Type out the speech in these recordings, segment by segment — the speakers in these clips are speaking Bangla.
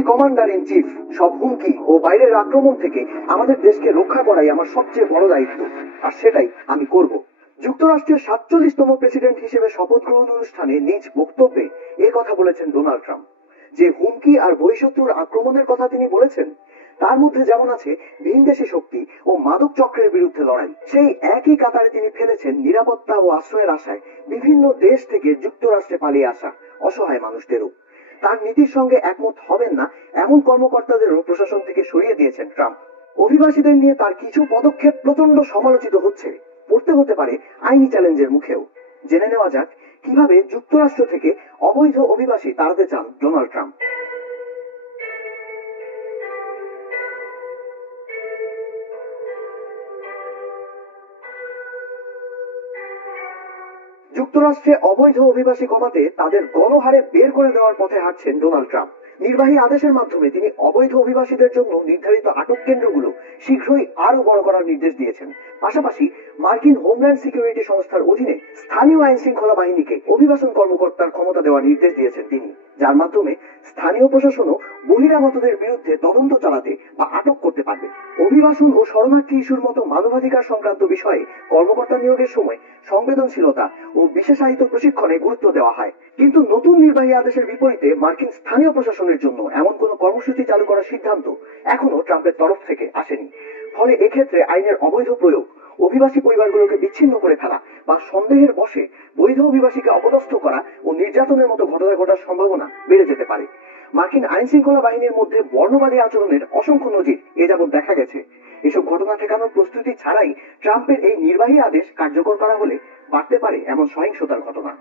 আমি কমান্ডার ইন চিফ। সব হুমকি ও বাইরের আক্রমণ থেকে আমাদের দেশকে রক্ষা করাই আমার সবচেয়ে বড় দায়িত্ব, আর সেটাই আমি করব। যুক্তরাষ্ট্রের 47তম প্রেসিডেন্ট হিসেবে শপথ গ্রহণ অনুষ্ঠানে নিজ বক্তব্যে এ কথা বলেছেন ডোনাল্ড ট্রাম্প। যে হুমকি আর বহিঃশত্রুর আক্রমণের কথা তিনি বলেছেন, তার মধ্যে যেমন আছে ভিনদেশী শক্তি ও মাদক চক্রের বিরুদ্ধে লড়াই, সেই একই কাতারে তিনি ফেলেছেন নিরাপত্তা ও আশ্রয়ের আশায় বিভিন্ন দেশ থেকে যুক্তরাষ্ট্রে পালিয়ে আসা অসহায় মানুষদেরও। তার নীতির সঙ্গে একমত হবেন না এমন কর্মকর্তাদেরও প্রশাসন থেকে সরিয়ে দিয়েছেন ট্রাম্প। অভিবাসীদের নিয়ে তার কিছু পদক্ষেপ প্রচন্ড সমালোচিত হচ্ছে, পড়তে হতে পারে আইনি চ্যালেঞ্জের মুখেও। জেনে নেওয়া যাক কিভাবে যুক্তরাষ্ট্র থেকে অবৈধ অভিবাসী তাড়াতে চান ডোনাল্ড ট্রাম্প। যুক্তরাষ্ট্রে অবৈধ অভিবাসী কমাতে তাদের গণহারে বের করে দেওয়ার পথে হাঁটছেন ডোনাল্ড ট্রাম্প। নির্বাহী আদেশের মাধ্যমে তিনি অবৈধ অভিবাসীদের জন্য নির্ধারিত আটক কেন্দ্রগুলো শীঘ্রই আরো বড় করার নির্দেশ দিয়েছেন। পাশাপাশি মার্কিন হোমল্যান্ড সিকিউরিটি সংস্থার অধীনে স্থানীয় আইন শৃঙ্খলা বাহিনীকে অভিবাসন কর্মকর্তার ক্ষমতা দেওয়ার নির্দেশ দিয়েছেন তিনি, যার মাধ্যমে স্থানীয় প্রশাসনও বহিরাগতদের বিরুদ্ধে তদন্ত চালাতে বা আটক করতে পারবে। অভিবাসন ও শরণার্থী ইস্যুর মতো মানবাধিকার সংক্রান্ত বিষয়ে কর্মকর্তা নিয়োগের সময় সংবেদনশীলতা ও বিশেষায়িত প্রশিক্ষণে গুরুত্ব দেওয়া হয়। কিন্তু নতুন নির্বাহী আদেশের বিপরীতে মার্কিন স্থানীয় প্রশাসনের জন্য এমন কোনো কর্মসূচি চালু করার সিদ্ধান্ত এখনো ট্রাম্পের তরফ থেকে আসেনি। ফলে এক্ষেত্রে আইনের অবৈধ প্রয়োগ, অভিবাসী পরিবারগুলোকে বিচ্ছিন্ন করে ফেলা বা সন্দেহের বশে বৈধ অভিবাসীকে অপদস্থ করা ও নির্যাতনের মতো ঘটনা ঘটার সম্ভাবনা বেড়ে যেতে পারে। মার্কিন আইন শৃঙ্খলা বাহিনীর মধ্যে বর্ণবাদী আচরণের অসংখ্য নজির এ যাবৎ দেখা গেছে। এসব ঘটনা ঠেকানোর প্রস্তুতি ছাড়াই ট্রাম্পের এই নির্বাহী আদেশ কার্যকর করা হলে বাড়তে পারে এমন সহিংসতার ঘটনা।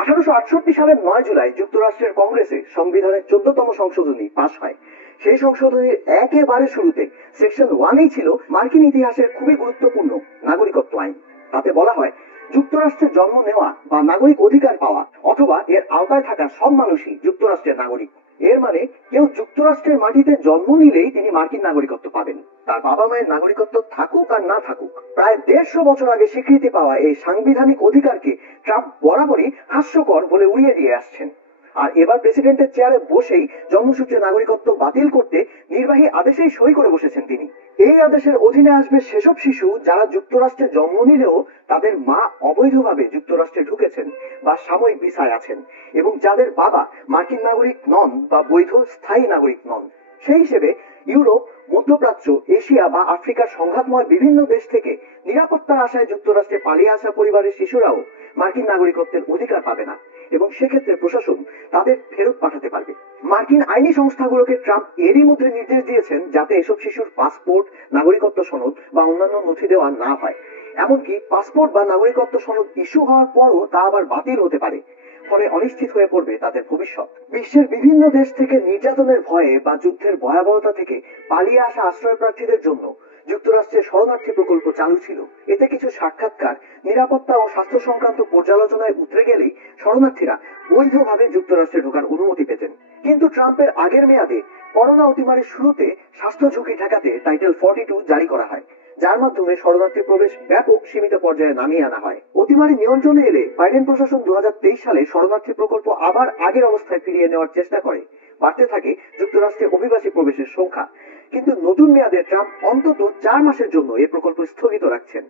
1868 সালের 9 জুলাই যুক্তরাষ্ট্রের কংগ্রেসে সংবিধানের 14তম সংশোধনী পাশ হয়। সেই সংশোধনীর একেবারে শুরুতে সেকশন 1 ছিল মার্কিন ইতিহাসের খুবই গুরুত্বপূর্ণ নাগরিকত্ব আইন। তাতে বলা হয়, যুক্তরাষ্ট্রে জন্ম নেওয়া বা নাগরিক অধিকার পাওয়া অথবা এর আওতায় থাকা সব মানুষই যুক্তরাষ্ট্রের নাগরিক। এর মানে কেউ যুক্তরাষ্ট্রের মাটিতে জন্ম নিলেই তিনি মার্কিন নাগরিকত্ব পাবেন, তার বাবা মায়ের নাগরিকত্ব থাকুক আর না থাকুক। প্রায় 150 বছর আগে স্বীকৃতি পাওয়া এই সাংবিধানিক অধিকারকে ট্রাম্প বরাবরই হাস্যকর বলে উড়িয়ে দিয়ে আসছেন। আর এবার প্রেসিডেন্টের চেয়ারে বসেই জন্মসূত্রে নাগরিকত্ব বাতিল করতে নির্বাহী আদেশেই সই করে বসেছেন তিনি। এই আদেশের অধীনে আসবে সেসব শিশু যারা যুক্তরাষ্ট্রে জন্ম নিলেও তাদের মা অবৈধভাবে যুক্তরাষ্ট্রে ঢুকেছেন বা সাময়িক ভিসায় আছেন, এবং যাদের বাবা মার্কিন নাগরিক নন বা বৈধ স্থায়ী নাগরিক নন। সেই হিসেবে ইউরোপ, মধ্যপ্রাচ্য, এশিয়া বা আফ্রিকার সংঘাতময় বিভিন্ন দেশ থেকে নিরাপত্তার আশায় যুক্তরাষ্ট্রে পালিয়ে আসা পরিবারের শিশুরাও মার্কিন নাগরিকত্বের অধিকার পাবে না, এবং সেক্ষেত্রে প্রশাসন তাদের ফেরত পাঠাতে পারবে। মার্কিন আইনি সংস্থাগুলোকে ট্রাম্প এরই মধ্যে নির্দেশ দিয়েছেন যাতে এসব শিশুর পাসপোর্ট, নাগরিকত্ব সনদ বা অন্যান্য নথি দেওয়া না হয়। এমনকি পাসপোর্ট বা নাগরিকত্ব সনদ ইস্যু হওয়ার পরও তা আবার বাতিল হতে পারে। ফলে অনিশ্চিত হয়ে পড়বে তাদের ভবিষ্যৎ। বিশ্বের বিভিন্ন দেশ থেকে নির্যাতনের ভয়ে বা যুদ্ধের ভয়াবহতা থেকে পালিয়ে আসা আশ্রয় প্রার্থীদের জন্য যুক্তরাষ্ট্রের শরণার্থী প্রকল্প চালু ছিল। এতে কিছু সাক্ষাৎকার, নিরাপত্তা ও স্বাস্থ্য সংক্রান্ত পর্যালোচনায় উতরে গেলেই শরণার্থীরা বৈধভাবে যুক্তরাষ্ট্রে ঢোকার অনুমতি পেতেন। কিন্তু ট্রাম্পের আগের মেয়াদে করোনা অতিমারির শুরুতে স্বাস্থ্য ঝুঁকি ঠেকাতে টাইটেল 42 জারি করা হয়, যার মাধ্যমে শরণার্থী প্রবেশ ব্যাপক সীমিত পর্যায়ে নামিয়ে আনা হয়। অতিমারি নিয়ন্ত্রণে এলে বাইডেন প্রশাসন 2023 সালে শরণার্থী প্রকল্প আবার আগের অবস্থায় ফিরিয়ে নেওয়ার চেষ্টা করে। বাড়তে থাকে যুক্তরাষ্ট্রে অভিবাসী প্রবেশের সংখ্যা। কিন্তু নতুন মেয়াদে ট্রাম্প অন্তত 4 মাসের জন্য এই প্রকল্প স্থগিত রাখছেন।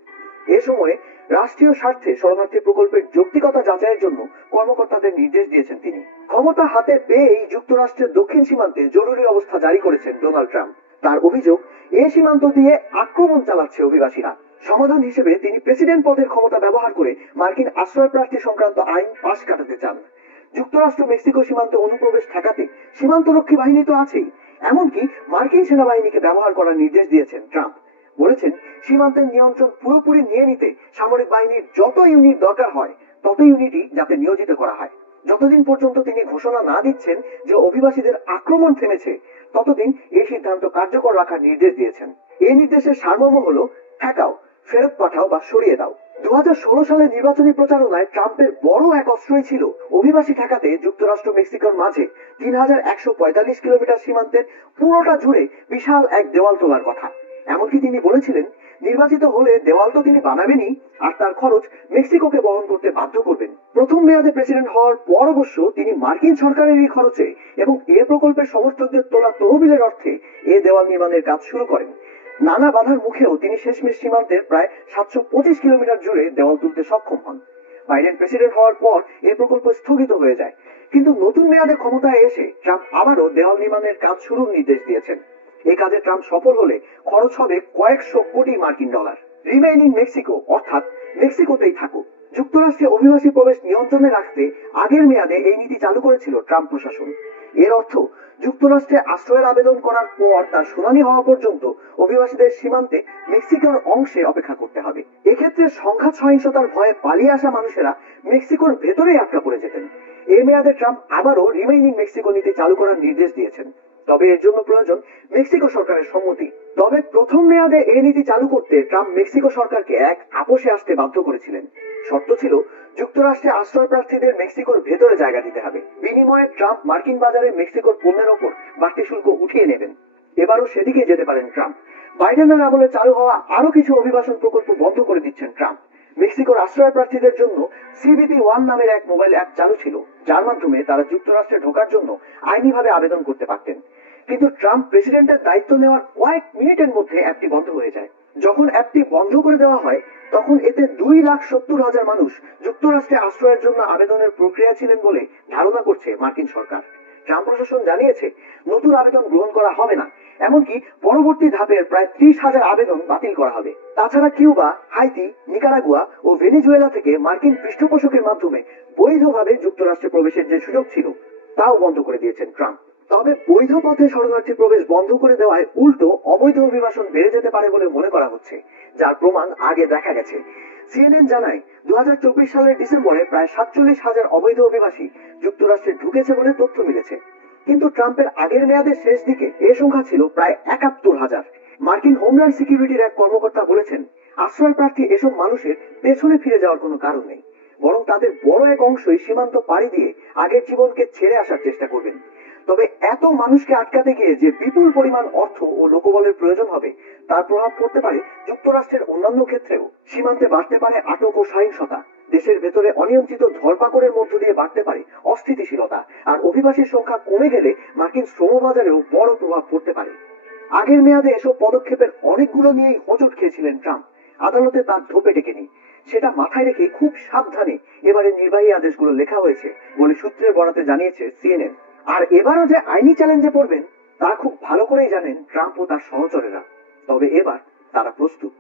এ সময়ে রাষ্ট্রীয় স্বার্থে শরণার্থী প্রকল্পের যৌক্তিকতা যাচাইয়ের জন্য কর্মকর্তাদের নির্দেশ দিয়েছেন তিনি। ক্ষমতা হাতে পেয়েই যুক্তরাষ্ট্রের দক্ষিণ সীমান্তে জরুরি অবস্থা জারি করেছেন ডোনাল্ড ট্রাম্প। তার অভিযোগ, এই সীমান্ত দিয়ে আক্রমণ চালাচ্ছে অভিবাসীরা। সমাধান হিসেবে তিনি প্রেসিডেন্ট পদের ক্ষমতা ব্যবহার করে মার্কিন আশ্রয় প্রার্থী সংক্রান্ত আইন পাশ কাটাতে চান। যুক্তরাষ্ট্র মেক্সিকো সীমান্তে অনুপ্রবেশ ঠেকাতে সীমান্তরক্ষী বাহিনী তো আছেই, এমনকি মার্কিন সেনাবাহিনীকে ব্যবহার করার নির্দেশ দিয়েছেন ট্রাম্প। বলেছেন, সীমান্তের নিয়ন্ত্রণ পুরোপুরি নিয়ে নিতে সামরিক বাহিনীর যত ইউনিট দরকার হয় তত ইউনিটই যাতে নিয়োজিত করা হয়। যতদিন পর্যন্ত তিনি ঘোষণা না দিচ্ছেন যে অভিবাসীদের আক্রমণ থেমেছে, ততদিন এই সিদ্ধান্ত কার্যকর রাখার নির্দেশ দিয়েছেন। এই নির্দেশের সারমর্ম হলো, ঠেকাও, ফেরত পাঠাও বা সরিয়ে দাও। 2016 সালের নির্বাচনী প্রচারণায় ট্রাম্পের বড় এক অস্ত্রই ছিল অভিবাসী ঠেকাতে যুক্তরাষ্ট্র মেক্সিকোর মাঝে 3145 কিলোমিটার সীমান্তের পুরোটা জুড়ে বিশাল এক দেওয়াল তোলার কথা। এমনকি তিনি বলেছিলেন, নির্বাচিত হলে দেওয়াল তো তিনি বানাবেনই, আর তার খরচ মেক্সিকোকে বহন করতে বাধ্য করবেন। প্রথম মেয়াদে প্রেসিডেন্ট হওয়ার পর অবশ্য তিনি মার্কিন সরকারেরই খরচে এবং এ প্রকল্পের সমর্থকদের তোলা তহবিলের অর্থে এ দেওয়াল নির্মাণের কাজ শুরু করেন। নানা বাধার মুখেও তিনি শেষমেশ সীমান্তের প্রায় 725 কিলোমিটার জুড়ে দেওয়াল তুলতে সক্ষম হন। বাইডেন প্রেসিডেন্ট হওয়ার পর এই প্রকল্প স্থগিত হয়ে যায়, কিন্তু নতুন মেয়াদে ক্ষমতায় এসে ট্রাম্প আবারও দেওয়াল নির্মাণের কাজ শুরুর নির্দেশ দিয়েছেন। এই কাজে ট্রাম্প সফল হলে খরচ হবে কয়েকশো কোটি মার্কিন ডলার। রিমেইন ইন মেক্সিকো, অর্থাৎ মেক্সিকোতেই থাকুক। যুক্তরাষ্ট্রে অভিবাসী প্রবেশ নিয়ন্ত্রণে রাখতে আগের মেয়াদে এই নীতি চালু করেছিল ট্রাম্প প্রশাসন। এর অর্থ, যুক্তরাষ্ট্রে আশ্রয়ের আবেদন করার পর তার শুনানি হওয়া পর্যন্ত অভিবাসীদের সীমান্তে মেক্সিকোর অংশে অপেক্ষা করতে হবে। এক্ষেত্রে সংঘাত সহিংসতার ভয়ে পালিয়ে আসা মানুষেরা মেক্সিকোর ভেতরেই আটকা পড়ে যেতেন। এই মেয়াদে ট্রাম্প আবারও রিমেইনিং মেক্সিকো নীতি চালু করার নির্দেশ দিয়েছেন, তবে এর জন্য প্রয়োজন মেক্সিকো সরকারের সম্মতি। তবে প্রথম মেয়াদে এই নীতি চালু করতে ট্রাম্প মেক্সিকো সরকারকে এক আপোষে আসতে বাধ্য করেছিলেন। শর্ত ছিল, যুক্তরাষ্ট্রে আশ্রয় প্রার্থীদের মেক্সিকোর ভেতরে জায়গা দিতে হবে। বিনিময়ে ট্রাম্প মার্কিন বাজারে মেক্সিকোর পণ্যের ওপর বাড়তি শুল্ক উঠিয়ে নেবেন। এবারও সেদিকে যেতে পারেন ট্রাম্প। বাইডেনের আমলে চালু হওয়া আরো কিছু অভিবাসন প্রকল্প বন্ধ করে দিচ্ছেন ট্রাম্প। মেক্সিকোর আশ্রয় প্রার্থীদের জন্য সিবিপি ওয়ান নামের এক মোবাইল অ্যাপ চালু ছিল, যার মাধ্যমে তারা যুক্তরাষ্ট্রে ঢোকার জন্য আইনিভাবে আবেদন করতে পারতেন। কিন্তু ট্রাম্প প্রেসিডেন্টের দায়িত্ব নেওয়ার কয়েক মিনিটের মধ্যে অ্যাপটি বন্ধ হয়ে যায়। যখন অ্যাপটি বন্ধ করে দেওয়া হয়, তখন এতে 2,70,000 মানুষ যুক্তরাষ্ট্রে আশ্রয়ের জন্য আবেদনের প্রক্রিয়া ছিলেন বলে ধারণা করছে মার্কিন সরকার। ট্রাম্প প্রশাসন জানিয়েছে, নতুন আবেদন গ্রহণ করা হবে না, এমনকি পরবর্তী ধাপের প্রায় 30,000 আবেদন বাতিল করা হবে। তাছাড়া কিউবা, হাইতি, নিকারাগুয়া ও ভেনেজুয়েলা থেকে মার্কিন পৃষ্ঠপোষকের মাধ্যমে বৈধভাবে যুক্তরাষ্ট্রে প্রবেশের যে সুযোগ ছিল, তাও বন্ধ করে দিয়েছেন ট্রাম্প। তবে বৈধ পথে শরণার্থী প্রবেশ বন্ধ করে দেওয়ায় উল্টো অবৈধ অভিবাসন বেড়ে যেতে পারে বলে মনে করা হচ্ছে, যার প্রমাণ আগে দেখা গেছে। সিএনএন জানায়, 2024 সালের ডিসেম্বরে প্রায় 47,000 অবৈধ অভিবাসী যুক্তরাষ্ট্রে ঢুকেছে বলে তথ্য মিলেছে। কিন্তু ট্রাম্পের আগের মেয়াদের শেষ দিকে এ সংখ্যা ছিল প্রায় 71,000। মার্কিন হোমল্যান্ড সিকিউরিটির এক কর্মকর্তা বলেছেন, আশ্রয় প্রার্থী এসব মানুষের পেছনে ফিরে যাওয়ার কোনো কারণ নেই, বরং তাদের বড় এক অংশই সীমান্ত পাড়ি দিয়ে আগের জীবনকে ছেড়ে আসার চেষ্টা করবেন। তবে এত মানুষকে আটকাতে গিয়ে যে বিপুল পরিমাণ অর্থ ও লোকবলের প্রয়োজন হবে, তার প্রভাব পড়তে পারে যুক্তরাষ্ট্রের অন্যান্য ক্ষেত্রেও। সীমান্তে বাড়তে পারে আটক ও সহিংসতা, দেশের ভেতরে অনিয়ন্ত্রিত ধরপাকড়ের মধ্য দিয়ে বাড়তে পারে অস্থিতিশীলতা, আর অভিবাসীর সংখ্যা কমে গেলে মার্কিন শ্রমবাজারেও বড় প্রভাব পড়তে পারে। আগের মেয়াদে এসব পদক্ষেপের অনেকগুলো নিয়েই হোঁচট খেয়েছিলেন ট্রাম্প। আদালতে তার ধোপে টেকেনি, সেটা মাথায় রেখে খুব সাবধানে এবারে নির্বাহী আদেশগুলো লেখা হয়েছে বলে সূত্রের বরাতে জানিয়েছে সিএনএন। আর এবারও যে আইনি চ্যালেঞ্জে পড়বেন তা খুব ভালো করেই জানেন ট্রাম্প ও তার সহচরেরা। তবে এবার তারা প্রস্তুত।